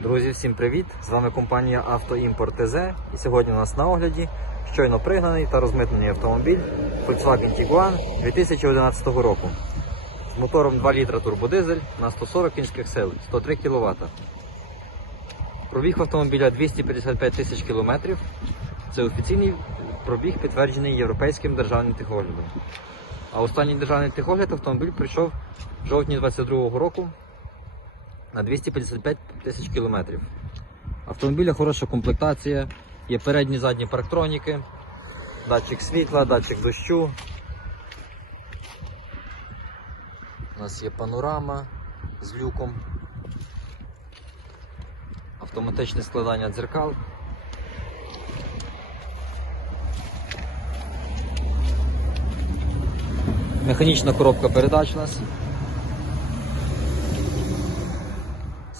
Друзі, всім привіт! З вами компанія Автоімпорт ТЗ. І сьогодні у нас на огляді щойно пригнаний та розмитнений автомобіль Volkswagen Tiguan 2011 року з мотором 2 літра турбодизель на 140 кінських сил, 103 кВт. Пробіг автомобіля 255 тисяч кілометрів. Це офіційний пробіг, підтверджений Європейським державним техоглядом. А останній державний техогляд автомобіль прийшов в жовтні 2022 року на 255 тисяч кілометрів. Автомобіля хороша комплектація, є передні задні парктроніки, датчик світла, датчик дощу. У нас є панорама з люком, автоматичне складання дзеркал. Механічна коробка передач у нас.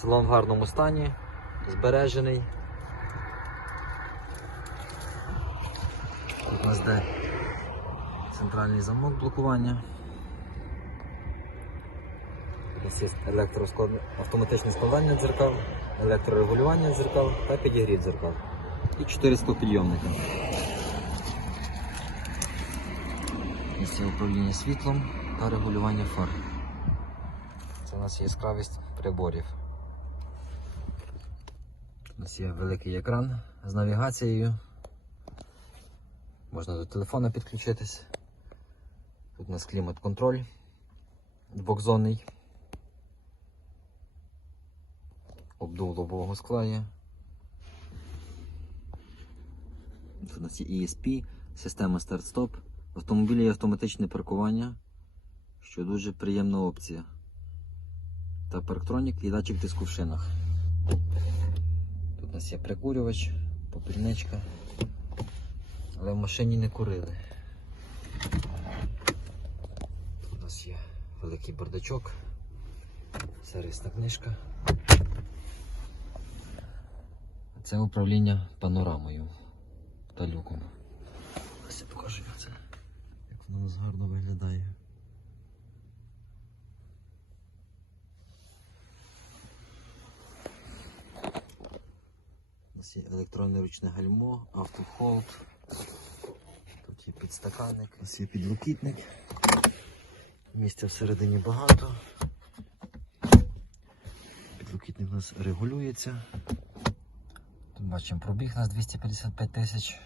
Салон в гарному стані, збережений. Тут у нас де центральний замок блокування. У нас є електросклад- автоматичне складання дзеркал, електрорегулювання дзеркал та підігрів дзеркал. І 4 склопідйомника. Є управління світлом та регулювання фар. Це у нас є яскравість приборів. У нас є великий екран з навігацією. Можна до телефона підключитись. Тут у нас клімат-контроль двохзонний. Обдув лобового скла є. Тут у нас є ESP, система старт-стоп. В автомобілі є автоматичне паркування, що дуже приємна опція. Та парктронік і датчик тиску в шинах. Нас є прикурювач, попільничка. Але в машині не курили. Тут у нас є великий бардачок, сервісна книжка. Це управління панорамою та люком. Ось я покажу, як це. Як воно у нас гарно виглядає. У нас електронне ручне гальмо, автохолд. Тут є підстаканник, у нас є підлокітник. Місця всередині багато. Підлокітник у нас регулюється. Тут бачимо пробіг у нас 255 тисяч.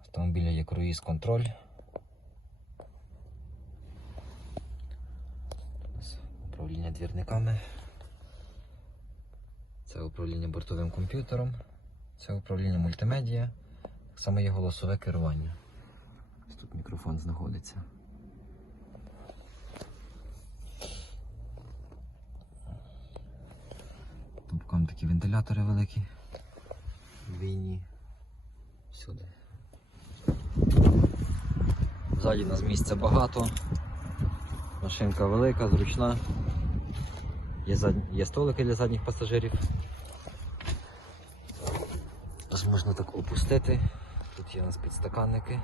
Автомобіля є круїз контроль. Управління двірниками. Це управління бортовим комп'ютером, це управління мультимедіа, само є голосове керування. Ось тут мікрофон знаходиться. Бокам такі вентилятори великі. Двійні. Сюди. Ззаді нас місця багато. Машинка велика, зручна. Є, зад... є столики для задніх пасажирів. Тож можна так опустити. Тут є у нас підстаканники.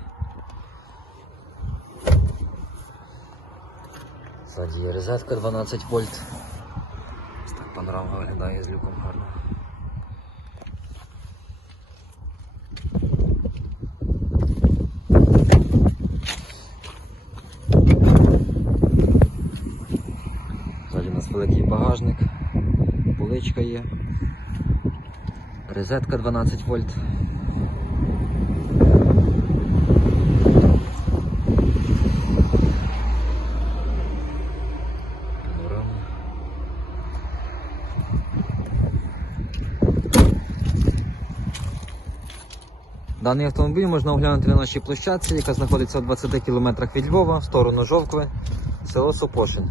Ззаді є розетка 12 вольт. Ось так панорама виглядає з люком гарно. Ззаді у нас великий багажник, поличка є, розетка 12 вольт. Даний автомобіль можна оглянути на нашій площадці, яка знаходиться у 20 км від Львова в сторону Жовкви, село Сопошин.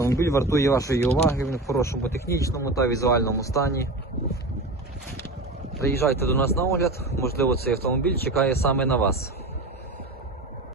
Автомобіль вартує вашої уваги, він в хорошому технічному та візуальному стані. Приїжджайте до нас на огляд, можливо, цей автомобіль чекає саме на вас.